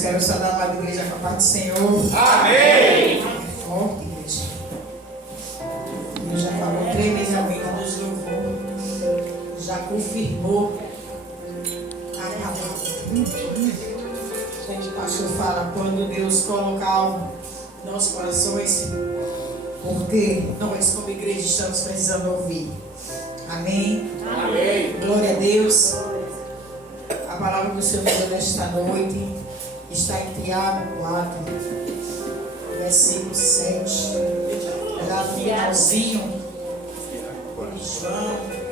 Quero saudar a igreja com a paz do Senhor. Amém. Forte, igreja. Deus já falou tremendamente nos louvou. Já confirmou a palavra. Gente, o pastor fala, quando Deus coloca algo nos nossos corações, porque nós como igreja estamos precisando ouvir. Amém? Amém. Glória a Deus. A palavra do Senhor nesta noite está em Tiago 4, versículo 7. Lá no finalzinho de João.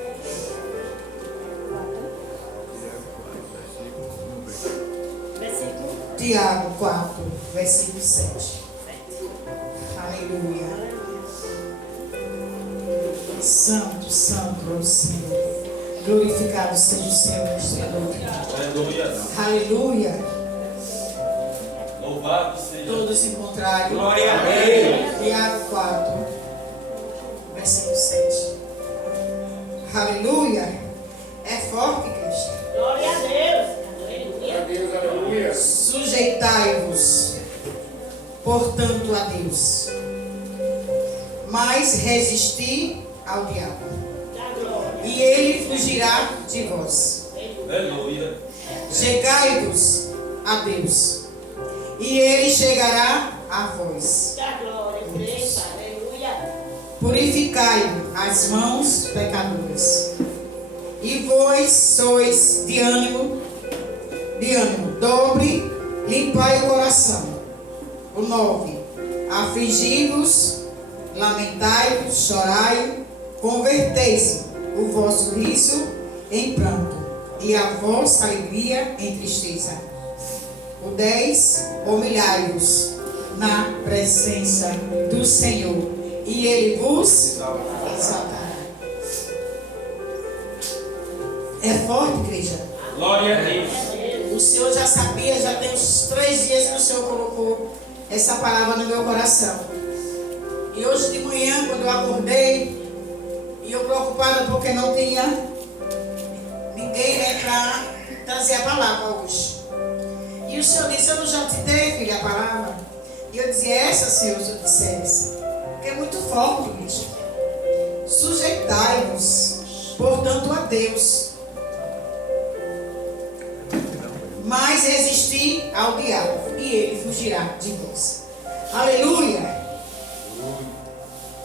Tiago 4, versículo 7. Aleluia. Santo, santo é o Senhor. Glorificado seja o Senhor nesta noite. Aleluia. Aleluia. Louvado seja. Todos encontraram. Glória a Deus. Tiago 4, versículo 7. Aleluia. É forte, Cristo. Glória a Deus. Glória a Deus, aleluia. Sujeitai-vos, portanto, a Deus, mas resisti ao diabo, e ele fugirá de vós. Aleluia. Chegai-vos a Deus, e ele chegará a vós. Purificai as mãos, pecadores, e vós sois de ânimo dobre, limpai o coração. O 9. Afligi-vos, lamentai-vos, chorai, convertei-se o vosso riso em pranto, e a vossa alegria em tristeza. O 10. Humilhai-vos na presença do Senhor, e Ele vos exaltará. É forte, igreja. Glória a Deus. O Senhor já sabia, já tem uns 3 dias que o Senhor colocou essa palavra no meu coração. E hoje de manhã, quando eu acordei, e eu preocupada porque não tinha ninguém, para trazer a palavra hoje. E o Senhor disse, eu não já te dei, filha, a palavra. E eu dizia, essa, Senhor, se eu dissesse. Porque é muito forte, bicho. Sujeitai-vos, portanto, a Deus, mas resisti ao diabo, e ele fugirá de vós. Aleluia.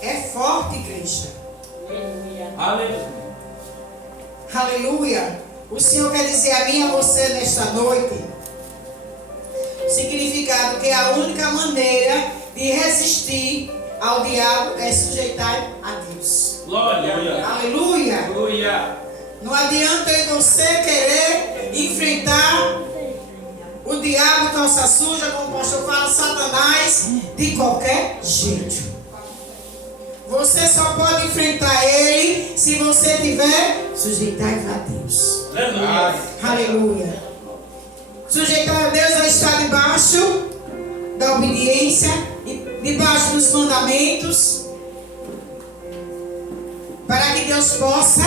É forte, igreja. Aleluia. Aleluia. O Senhor quer dizer a mim e a você nesta noite o significado que a única maneira de resistir ao diabo é sujeitar a Deus. Glória. Aleluia. Aleluia. Não adianta você querer enfrentar o diabo, calça suja, como o pastor fala, Satanás, de qualquer jeito. Você só pode enfrentar ele se você tiver sujeitado a Deus. Aleluia. Aleluia. Sujeitar a Deus é estar debaixo da obediência, debaixo dos mandamentos, para que Deus possa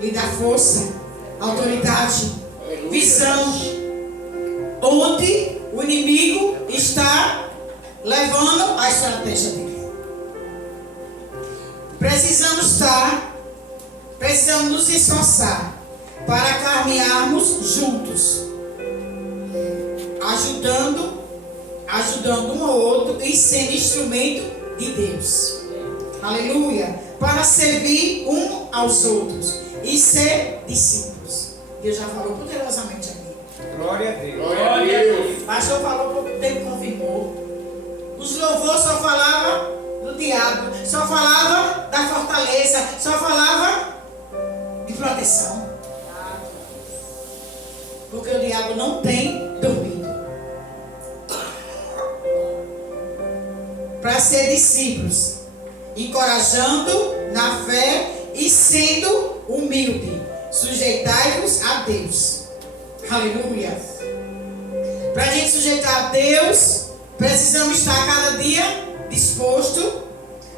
lhe dar força, autoridade, visão, onde o inimigo está levando a estratégia dele. Precisamos nos esforçar para caminharmos juntos, ajudando um ao outro e sendo instrumento de Deus. Aleluia. Para servir um aos outros e ser discípulos. Deus já falou poderosamente aqui. Glória a Deus. Glória a Deus. O pastor falou pouco tempo, confirmou. Os louvores só falavam do diabo, só falava da fortaleza, só falava de proteção. Porque o diabo não tem dormido. Para ser discípulos, encorajando na fé e sendo humilde, sujeitai-vos a Deus. Aleluia. Para a gente sujeitar a Deus, precisamos estar a cada dia disposto,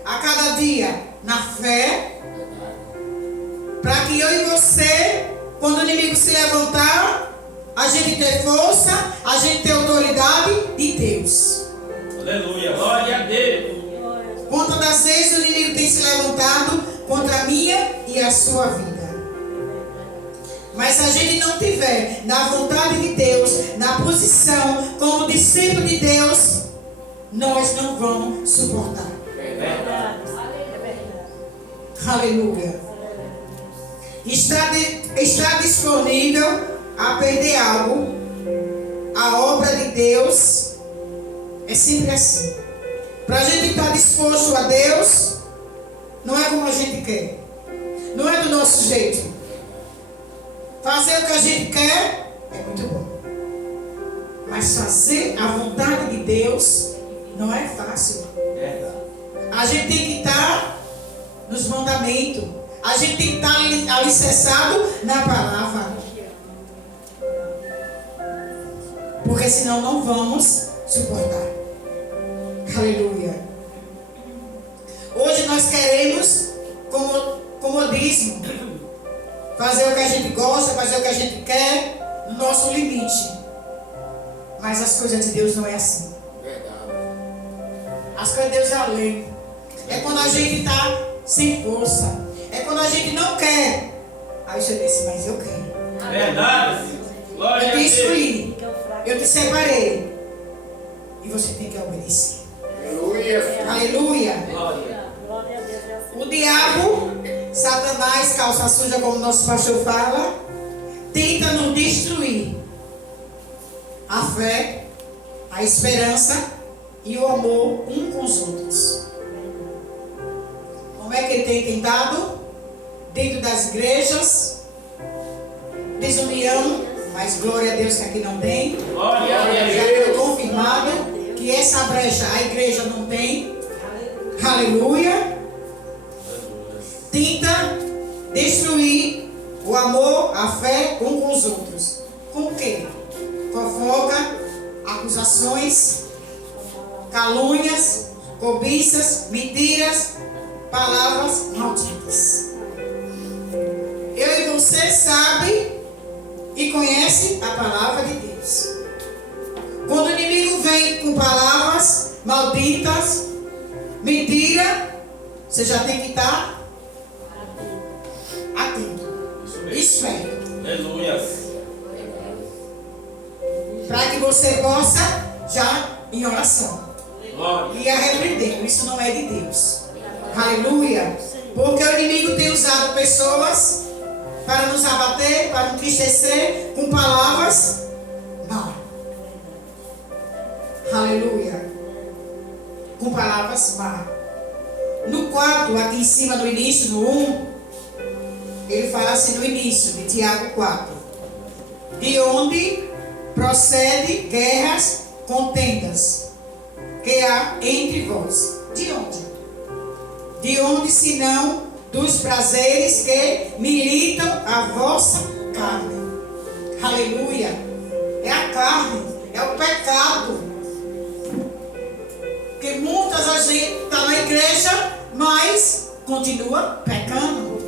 a cada dia na fé, para que eu e você, quando o inimigo se levantar, a gente ter força, a gente ter autoridade de Deus. Aleluia. Glória a Deus. Quantas das vezes o inimigo tem se levantado contra a minha e a sua vida. Mas se a gente não tiver na vontade de Deus, na posição como discípulo de Deus, nós não vamos suportar. Verdade. Aleluia. Está disponível a perder algo. A obra de Deus é sempre assim. Para a gente estar disposto a Deus, não é como a gente quer. Não é do nosso jeito. Fazer o que a gente quer é muito bom. Mas fazer a vontade de Deus não é fácil. Verdade. A gente tem que estar nos mandamentos. A gente tem que estar alicerçado na palavra. Porque senão não vamos suportar. Aleluia. Hoje nós queremos comodismo. Fazer o que a gente gosta, fazer o que a gente quer, no nosso limite. Mas as coisas de Deus não é assim. As coisas de Deus é além. É quando a gente está sem força. É quando a gente não quer. Aí você disse, mas eu quero. Verdade. Glória Eu a te Deus. escolhi. Eu te separei. E você tem que obedecer. Aleluia. Glória. O diabo, Satanás, calça suja, como nosso pastor fala, tenta nos destruir a fé, a esperança e o amor um com os outros. Como é que ele tem tentado? Dentro das igrejas, desunião, mas glória a Deus que aqui não tem. Glória a Já Deus. foi confirmado que essa brecha a igreja não tem. Aleluia. Tenta destruir o amor, a fé um com os outros. Com o quê? Fofoca, acusações, calúnias, cobiças, mentiras, palavras malditas. Eu e você sabe e conhece a palavra de Deus. Quando o inimigo vem com palavras malditas, mentira, você já tem que estar atento, esperto, Aleluia. para que você possa já em oração Glória. e a repreender. Isso não é de Deus. Aleluia. Porque o inimigo tem usado pessoas para nos abater, para nos entristecer com palavras não. Aleluia. Com palavras má. No 4, aqui em cima, no início, no 1, ele fala assim no início de Tiago 4. De onde procede guerras, contendas que há entre vós. De onde? De onde, senão dos prazeres que militam a vossa carne. Aleluia. É a carne, é o pecado. Porque muitas a gente está na igreja, mas continua pecando.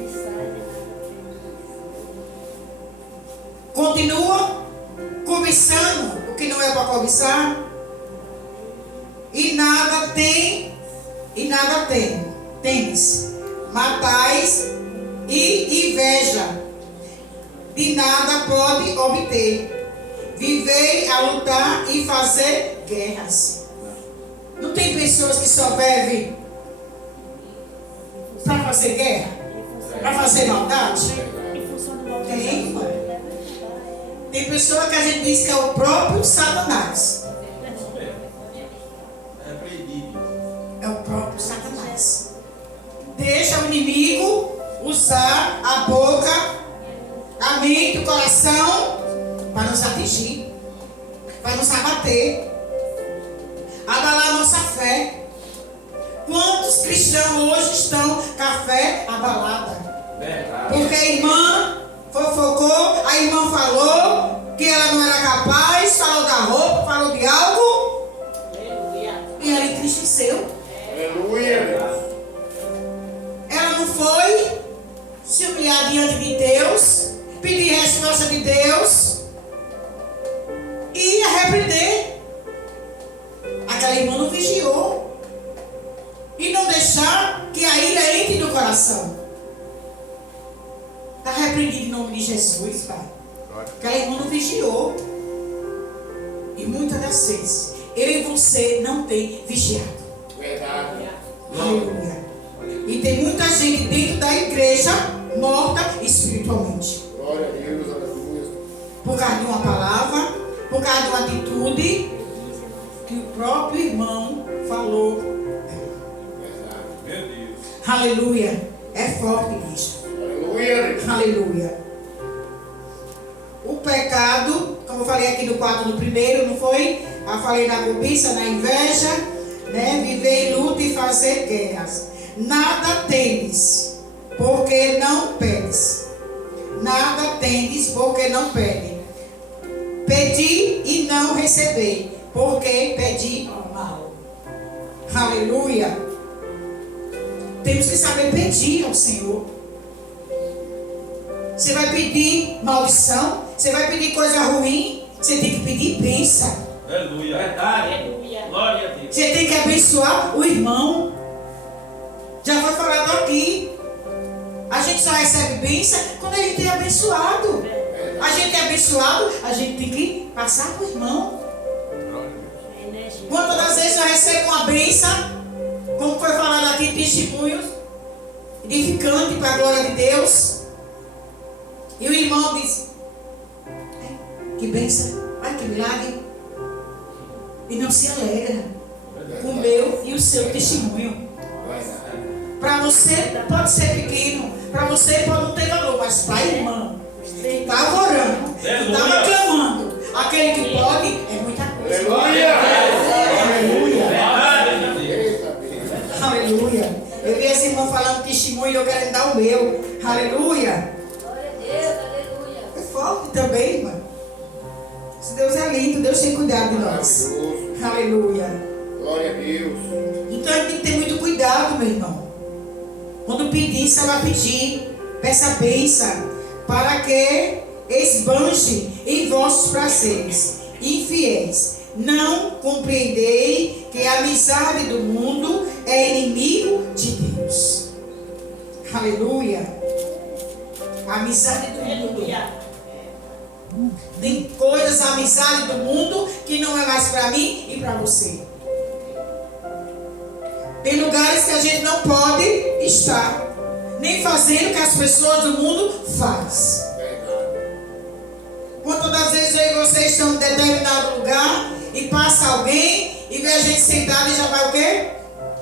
Continua cobiçando o que não é para cobiçar. E nada tem, Tens, matais e inveja, de nada pode obter. Vivei a lutar e fazer guerras. Não tem pessoas que só bebem para fazer guerra? Para fazer maldade? Tem, mano. Tem pessoa que a gente diz que é o próprio Satanás. É o próprio Satanás. Deixa o inimigo usar a boca, a mente, o coração para nos atingir, para nos abater, abalar a nossa fé. Quantos cristãos hoje estão com a fé abalada? Porque a irmã fofocou, a irmã falou que ela não era capaz, falou da roupa, falou de algo, e ela entristeceu. Ela não foi se humilhar diante de Deus, pedir resposta de Deus. repreender. Aquela irmã não vigiou. E não deixar que a ira entre no coração. Está repreendido em nome de Jesus, Pai. Aquela irmã não vigiou. E muitas das vezes, eu e você não tem vigiado. Verdade. Aleluia. E tem muita gente dentro da igreja morta espiritualmente. Glória a Deus, aleluia. Por causa de uma palavra, por causa de uma atitude que o próprio irmão falou. Verdade. Meu Deus. Aleluia. É forte isso. Aleluia, Deus. Aleluia. O pecado, como eu falei aqui no 4 do primeiro, não foi? Eu falei na cobiça, na inveja, né? Viver em luta e fazer guerras. Nada tendes, porque não pedes. Nada tendes, porque não pede. Pedi e não receber, porque pedi mal. Aleluia. Temos que saber pedir ao Senhor. Você vai pedir maldição, você vai pedir coisa ruim, você tem que pedir bênção. Aleluia. Verdade. Glória a Deus. Você tem que abençoar o irmão. Já foi falado aqui. A gente só recebe bênção quando a gente é abençoado. A gente é abençoado, a gente tem que passar para o irmão. Quantas das vezes eu recebo uma bênção, como foi falado aqui, testemunhos, edificante para a glória de Deus. E o irmão diz: que bênção, ai que milagre. E não se alegra com o meu e o seu testemunho. Para você pode ser pequeno, para você pode não ter valor, mas para a irmã que estava orando, que estava clamando, aquele que pode é muita coisa. Aleluia. Aleluia. Aleluia. Eu vi essa irmã falando testemunho e eu querendo dar o meu. Aleluia. É forte também, irmã. Esse Deus é lindo, Deus tem cuidado de nós. Aleluia. Glória a Deus. Então a gente tem que ter muito cuidado, meu irmão. Quando pedir, você vai pedir. Peça bênção para que esbanje em vossos prazeres infiéis. Não compreendei que a amizade do mundo é inimigo de Deus. Aleluia. A amizade do mundo. Tem coisas, a amizade do mundo que não é mais para mim e para você. Tem lugares que a gente não pode estar, nem fazendo o que as pessoas do mundo fazem. Quantas das vezes eu e você estamos em determinado lugar e passa alguém e vê a gente sentada e já vai o quê?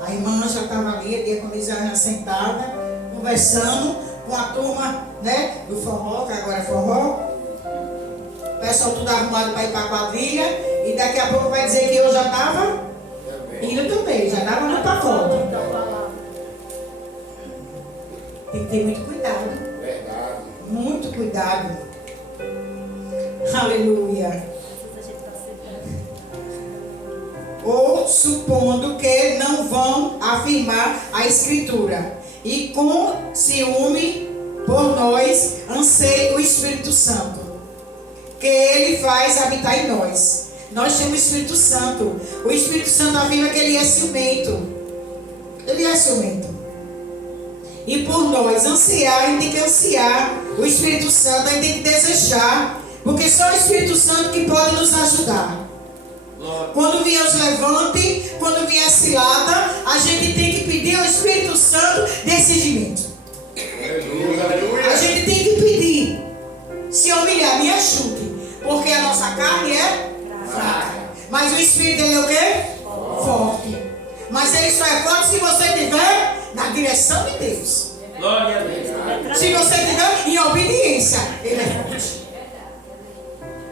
A irmã já estava ali, a diaconisa sentada, conversando com a turma, né, do forró, que agora é forró. O pessoal tudo arrumado para ir para a quadrilha e daqui a pouco vai dizer que eu já estava indo também, já estava no pacote. Tem que ter muito cuidado. Verdade. Muito cuidado. Aleluia. Ou supondo que não vão afirmar a Escritura. E com ciúme por nós anseia o Espírito Santo, que Ele faz habitar em nós. Nós temos o Espírito Santo. O Espírito Santo afirma que Ele é ciumento. Ele é ciumento. E por nós ansiar, a gente tem que ansiar o Espírito Santo, a gente tem que desejar, porque só o Espírito Santo que pode nos ajudar. Quando vier os levantes, quando vier a cilada, a gente tem que pedir ao Espírito Santo decidimento. A gente tem que pedir, se humilhar, me ajude, porque a nossa carne é fraca, mas o Espírito dele é o quê? Forte. Mas ele só é forte se você estiver na direção de Deus. Glória a Deus. Se você estiver em obediência, ele é forte.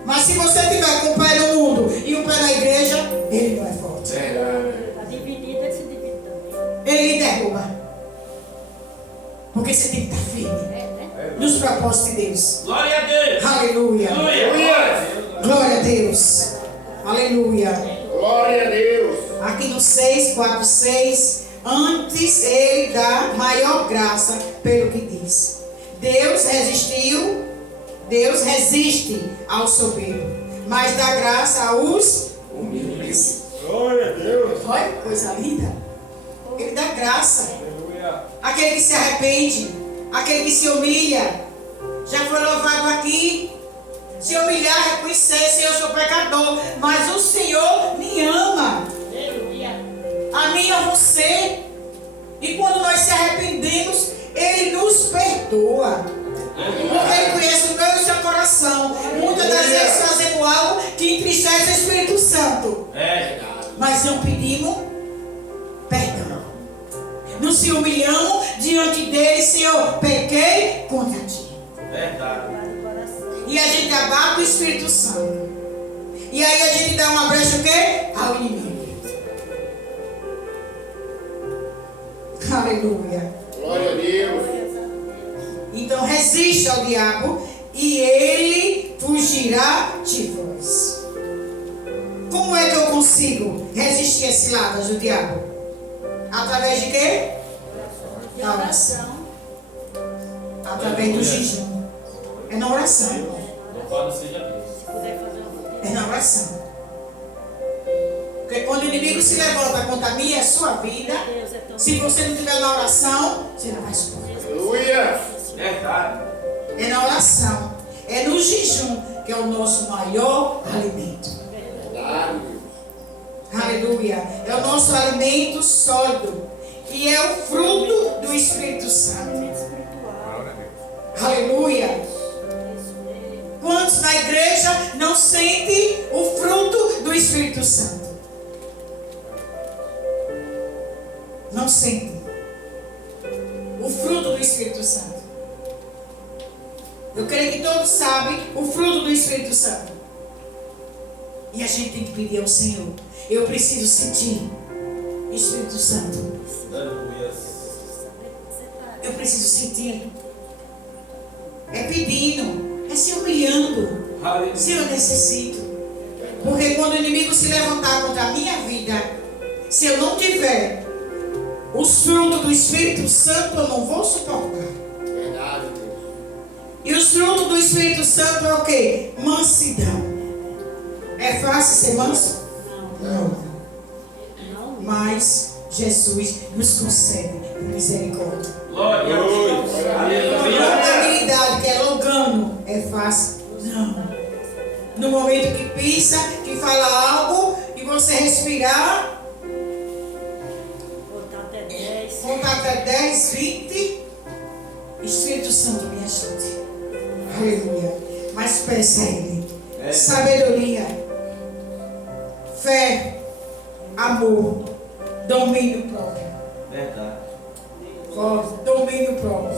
Mas se você estiver com o pé no mundo e o pé na igreja, ele não é forte. Está dividido, ele se divide também. Ele lhe derruba. Porque você tem que estar firme nos propósitos de Deus. Glória a Deus. Aleluia. Aleluia. Glória a Deus. Aleluia. Glória a Deus. Aqui no 6:4-6, antes ele dá maior graça pelo que diz. Deus resiste ao soberbo, mas dá graça aos Humildes. Glória a Deus. Olha que coisa linda. Ele dá graça. Aleluia. Aquele que se arrepende, aquele que se humilha. Já foi louvado aqui. Se humilhar, reconhecer, Senhor, eu sou pecador, mas o Senhor me ama. A mim e a você. E quando nós se arrependemos, Ele nos perdoa. Porque Ele conhece o meu e o seu coração. Muitas das vezes fazemos algo que entristece o Espírito Santo. É. Mas não pedimos perdão. Não se humilhamos diante dele, Senhor, pequei contra ti. Verdade. E a gente abate o Espírito Santo. E aí a gente dá uma brecha o quê? Ao inimigo. Aleluia. Glória a Deus. Então resista ao diabo e ele fugirá de vós. Como é que eu consigo resistir a esse lado do diabo? Através de quê? Da oração. Através do jejum. É na oração. Louvado seja Deus. É na oração. Porque quando o inimigo se levanta contra mim e a sua vida, se você não estiver na oração, você não vai suportar. Aleluia. Verdade. É na oração. É no jejum que é o nosso maior alimento. Verdade. Aleluia. É o nosso alimento sólido. E é o fruto do Espírito Santo. Aleluia. Quantos na igreja não sentem o fruto do Espírito Santo? Não sentem o fruto do Espírito Santo. Eu creio que todos sabem o fruto do Espírito Santo. E a gente tem que pedir ao Senhor. Eu preciso sentir Espírito Santo. Aleluia. Eu preciso sentir. É pedindo. É se humilhando. Aleluia. Se eu necessito. Porque quando o inimigo se levantar contra a minha vida, se eu não tiver os frutos do Espírito Santo, eu não vou suportar. Verdade, Deus. E os frutos do Espírito Santo é o quê? Mansidão. É fácil ser manso? Não. Mas Jesus nos concede misericórdia. Glória a Deus. A Aleluia. habilidade que é logano é fácil? Não. No momento que pisa, que fala algo e você respirar, contar até 10, 20, Espírito Santo me ajude. Aleluia. Mas peça a Ele sabedoria, fé, amor, domínio próprio. Verdade. Forte, domínio próprio.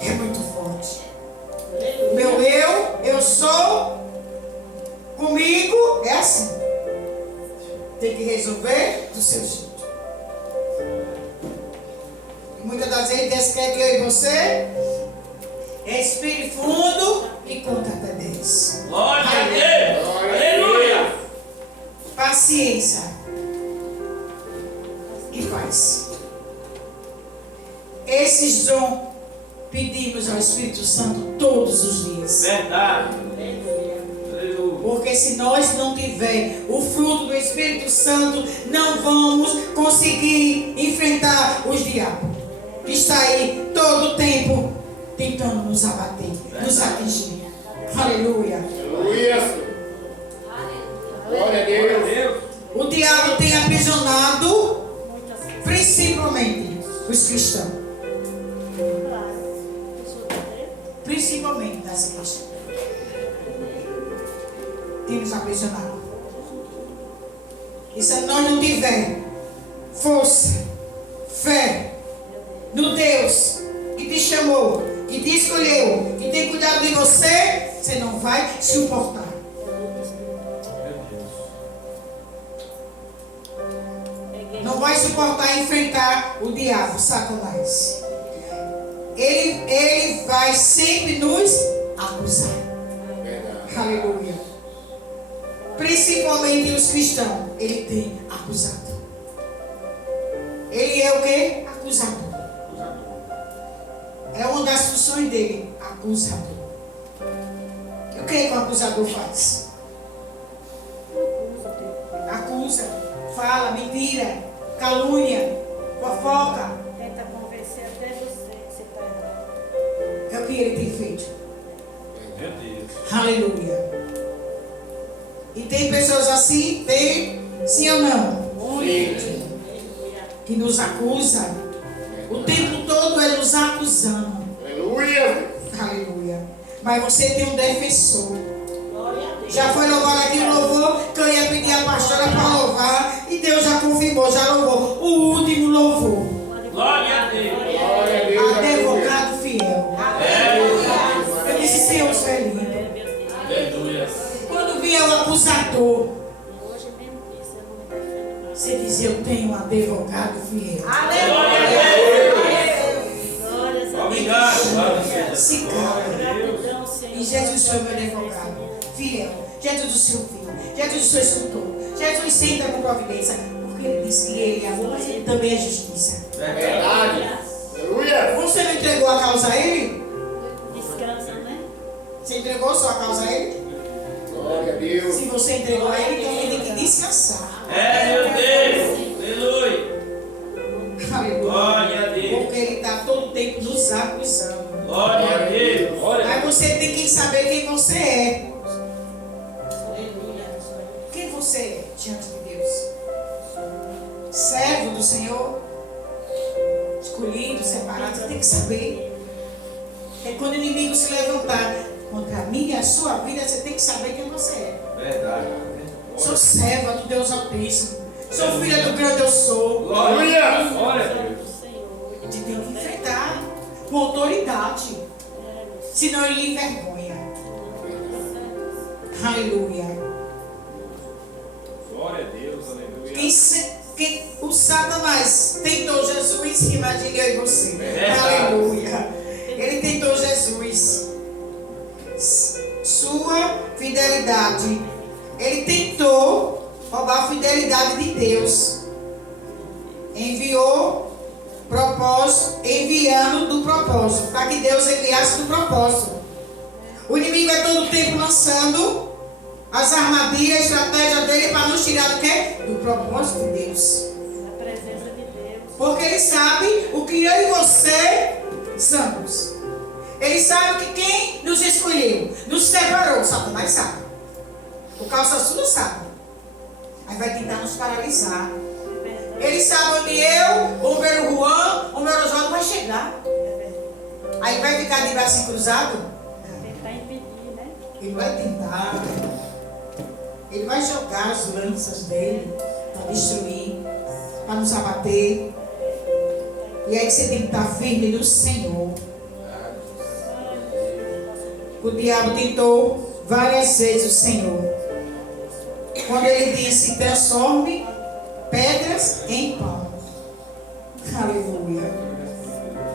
É muito forte. Meu eu sou, comigo, é assim. Tem que resolver do seu jeito. Muitas das vezes Deus quer que eu e você respire fundo e conta até 10. Glória a Deus. Aleluia. Paciência. E faz. Esses dons pedimos ao Espírito Santo todos os dias. Verdade. Aleluia. Porque se nós não tivermos o fruto do Espírito Santo, não vamos conseguir enfrentar os diabos. Que está aí todo o tempo tentando nos abater, nos atingir. Aleluia. Aleluia. Glória a Deus. O diabo tem aprisionado principalmente os cristãos. Principalmente nas igrejas. Tem nos aprisionado. E se nós não tivermos força, fé no Deus que te chamou, que te escolheu, que tem cuidado de você, você não vai suportar. Não vai suportar enfrentar o diabo, Satanás. Ele vai sempre nos acusar. Verdade. Aleluia. Principalmente os cristãos, ele tem acusado. Ele é o quê? Acusador. É uma das funções dele, acusador. E o que o acusador faz? acusa, fala, mentira, calúnia, fofoca. Tenta convencer até você que você está errado. É o que ele tem feito. Meu Deus. Aleluia. E tem pessoas assim, tem, sim ou não? Sim. Que nos acusa. O tempo todo é nos acusando. Aleluia. Aleluia. Mas você tem um defensor. Glória a Deus. Já foi louvado aqui o louvor que eu ia pedir a pastora para louvar. E Deus já confirmou, já louvou. O último louvor. Glória a Deus. Glória a Deus. Advogado fiel. Eu disse, Senhor, isso é lindo. Aleluia. Quando vier o acusador, Hoje mesmo isso, eu não me defendo mais. você diz, eu tenho um advogado fiel. Glória a Deus. Glórias a Obrigado. Glória a Deus. Se cala. Gratidão, Senhor. E Jesus foi meu advogado fiel. Jesus, o seu filho. Jesus, o seu escultor. Jesus, senta com providência. Porque ele disse que ele é amor, mas ele também é justiça. Verdade. Aleluia. Você não entregou a causa a ele? Descansa, né? Você entregou sua causa a ele? Glória a Deus. Se você entregou a ele, então ele tem que descansar. É, meu Deus. Aleluia. Aleluia. Glória a Deus. Porque ele está todo tempo nos acusando. Glória a Deus. Glória a Mas Deus. você tem que saber quem você é. Aleluia. Quem você é diante de Deus? Servo do Senhor, escolhido, separado, você tem que saber. É quando o inimigo se levantar contra a minha e a sua vida, você tem que saber quem você é. Verdade. Sou serva do Deus Altíssimo. Sou filha do grande eu sou. Glória. Glória a Deus. A gente tem que enfrentar com autoridade. Senão ele lhe envergonha. Aleluia. Glória a Deus. Aleluia. O Satanás tentou Jesus, imagine eu e você. Verdade. Aleluia. Ele tentou Jesus. Sua fidelidade. Ele tentou roubar a fidelidade de Deus. Enviou propósito, enviando do propósito, para que Deus enviasse do propósito. O inimigo é todo o tempo lançando as armadilhas, a estratégia dele para nos tirar do quê? Do propósito de Deus. Na presença de Deus. Porque ele sabe o que eu e você somos. Ele sabe que quem nos escolheu, nos separou, Satanás sabe. O calça sul sabe. Aí vai tentar nos paralisar. Ele sabe onde eu, o meu Juan, o meu Oswaldo vai chegar. Aí vai ficar de braço cruzado. Tentar impedir, né? Ele vai tentar. Ele vai jogar as lanças dele para destruir, para nos abater. E aí você tem que estar firme no Senhor. O diabo tentou várias vezes o Senhor. Quando ele disse, transforme pedras em pão. Aleluia.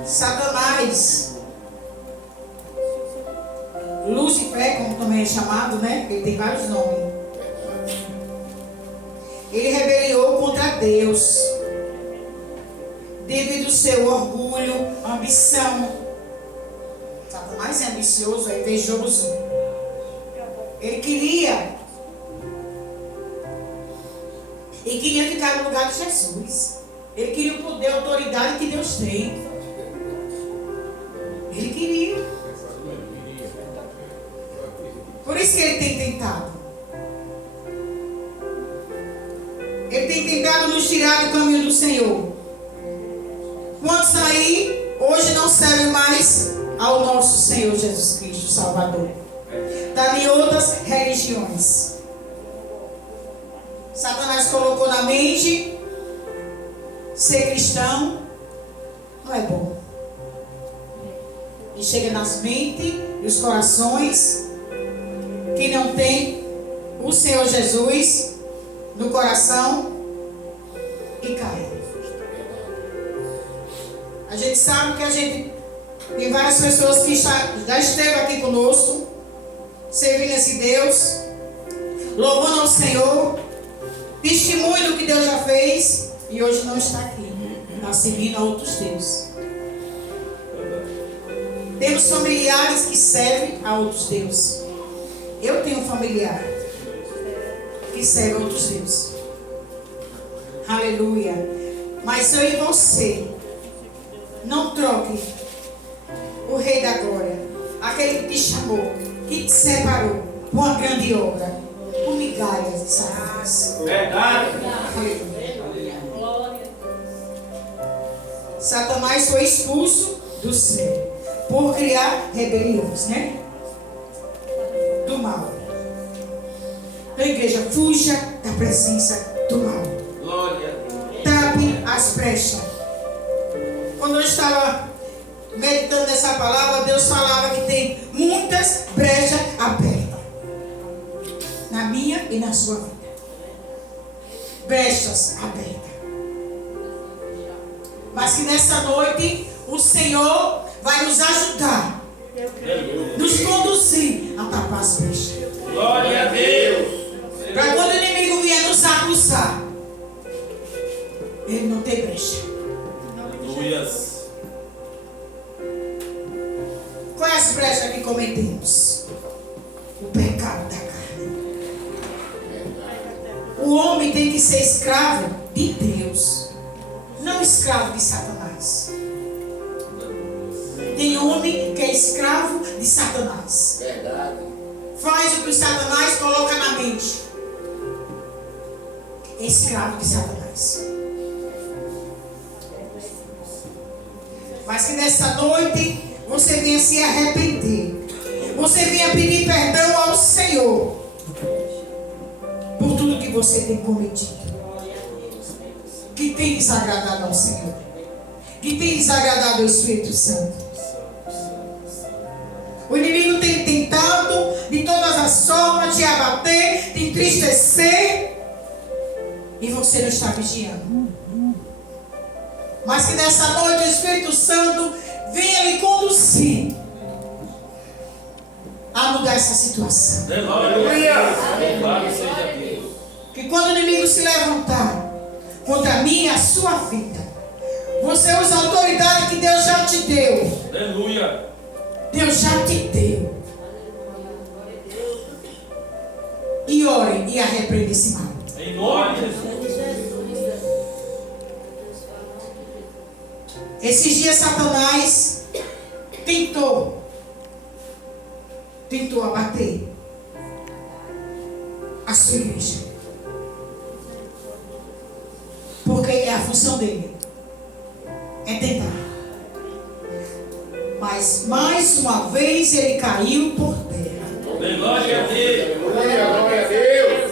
Satanás, Lúcifer, como também é chamado, né? Ele tem vários nomes. Ele rebeliou contra Deus devido ao seu orgulho, ambição. Satanás é ambicioso, é invejoso. Ele queria ficar no lugar de Jesus. Ele queria o poder, a autoridade que Deus tem. Ele queria. Por isso que ele tem tentado. Ele tem tentado nos tirar do caminho do Senhor. Quantos aí hoje não servem mais ao nosso Senhor Jesus Cristo, Salvador? Está em outras religiões. Satanás colocou na mente, ser cristão não é bom. E chega nas mentes e os corações que não tem o Senhor Jesus no coração e cai. A gente sabe que a gente tem várias pessoas que já esteve aqui conosco, servindo esse Deus, louvando ao Senhor, testemunho do que Deus já fez, e hoje não está aqui, está seguindo a outros deuses. Temos familiares que servem a outros deuses. Eu tenho um familiar que serve a outros deuses. Aleluia. Mas eu e você, não troque o Rei da Glória, aquele que te chamou, que te separou por uma grande obra, por migalhas de Satanás. Verdade. Aleluia. Satanás foi expulso do céu por criar rebeliões, né? Do mal. Então, igreja, fuja da presença do mal. Glória. Tape as brechas. Quando eu estava meditando nessa palavra, Deus falava que tem muitas brechas abertas na minha e na sua vida. Brechas abertas. Mas que nessa noite o Senhor vai nos ajudar, nos conduzir a tapar as brechas. Glória a Deus. Para quando o inimigo vier nos acusar, ele não tem brecha. Aleluias. Qual é as brechas que cometemos? O pecado da carne. O homem tem que ser escravo de Deus, não escravo de Satanás. Tem homem que é escravo de Satanás. Verdade. Faz o que o Satanás coloca na mente. É escravo de Satanás. Mas que nessa noite você venha se arrepender. Você venha pedir perdão ao Senhor por tudo que você tem cometido, que tem desagradado ao Senhor, que tem desagradado ao Espírito Santo. O inimigo tem tentado de todas as formas te abater, te entristecer, e você não está vigiando. Mas que nessa noite o Espírito Santo venha lhe conduzir a mudar essa situação. Aleluia. Louvado seja Deus. Que quando o inimigo se levantar contra mim e a sua vida, você usa a autoridade que Deus já te deu. Aleluia. Deus já te deu. E ore e arrependa esse mal. Em nome de Jesus. Esses dias Satanás tentou abater a sua igreja. Porque é a função dele. É tentar. Mas mais uma vez ele caiu por terra. Glória a Deus. Aleluia, glória a Deus.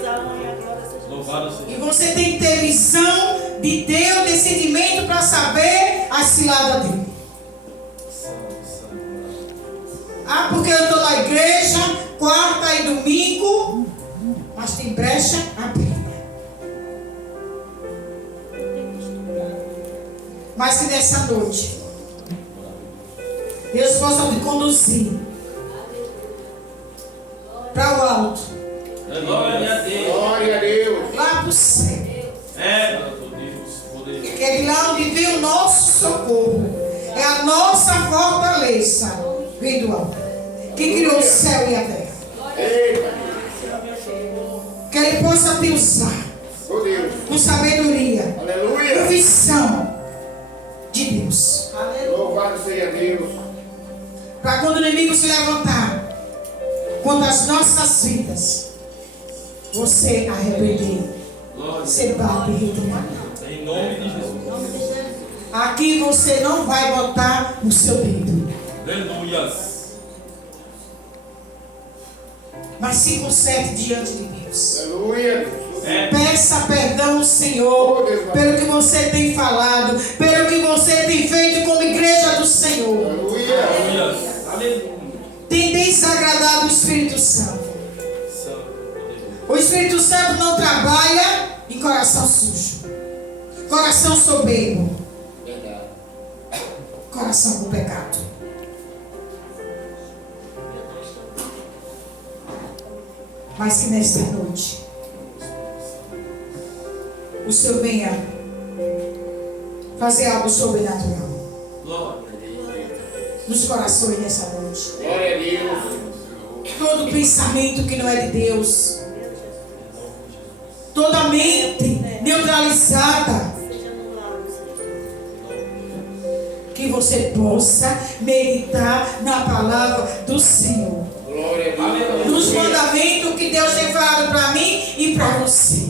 Louvado seja E você tem que ter visão de Deus, discernimento para saber a cilada dele. Ah, porque eu estou na igreja, quarta e domingo, mas tem brecha aberta. Mas que nessa noite Deus possa te conduzir para o alto, Glória a Deus. Glória a Deus. lá para o céu. É, Deus, poder. Que é de lá onde vem o nosso socorro. É a nossa fortaleza. Vem do alto. Que criou o céu e a terra. Eita. Que ele possa te usar Oh Deus. com sabedoria, com Aleluia. visão de Deus. Louvado seja Deus. Para quando o inimigo se levantar contra as nossas vidas, você arrepender, você bate e retirar. Em nome de Jesus. Aqui você não vai botar o seu dedo, Aleluias. mas se conserte diante de Deus. Aleluia. É. Peça perdão ao Senhor pelo que você tem falado, pelo que você tem feito como igreja do Senhor. Aleluia. Aleluias. Aleluia. Tem desagradado o Espírito Santo. Santo poder. O Espírito Santo não trabalha em coração sujo, coração soberbo, Verdade. coração com pecado. Mas que nesta noite o Senhor venha fazer algo sobrenatural Glória. nos corações nessa noite. Glória a Deus. Todo pensamento que não é de Deus, toda mente neutralizada. Seja anulado, Senhor. Que você possa meditar na palavra do Senhor. Glória a Deus. Nos mandamentos que Deus tem falado para mim e para você.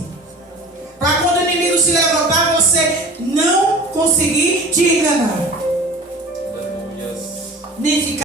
Para quando o inimigo se levantar, você não conseguir te enganar. Aleluia. Nem ficar